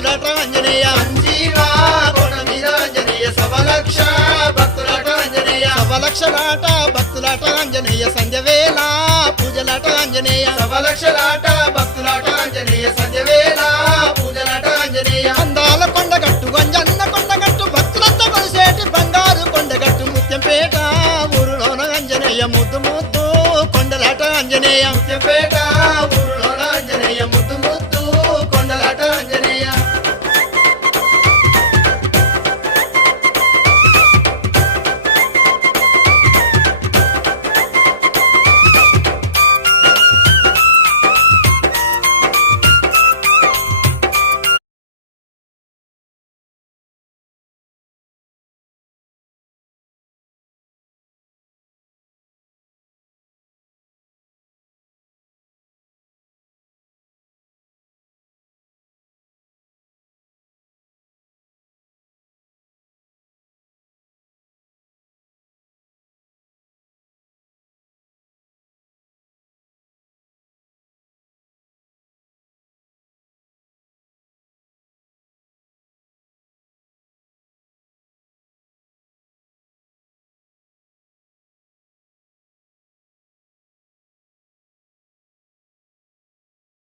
భక్తులాట ఆంజనేయ సంజీవా కొండ మీద ఆంజనేయ సవలక్ష భక్తులాట ఆంజనేయ సవలక్షలాట భక్తులాట ఆంజనేయ సంధ్యవేళ పూజలాట ఆంజనేయ సవలక్షలాట భక్తులాట ఆంజనేయ సంధ్యవేళ పూజలాట ఆంజనేయ అందాల కొండగట్టు గంజన్న కొండగట్టు భక్తులంతా కొలిసేటి బంగారు కొండగట్టు ముత్యంపేట ఊరులోన ఆంజనేయ ముద్దు ముద్దు కొండలాట ఆంజనేయ ముత్యంపేట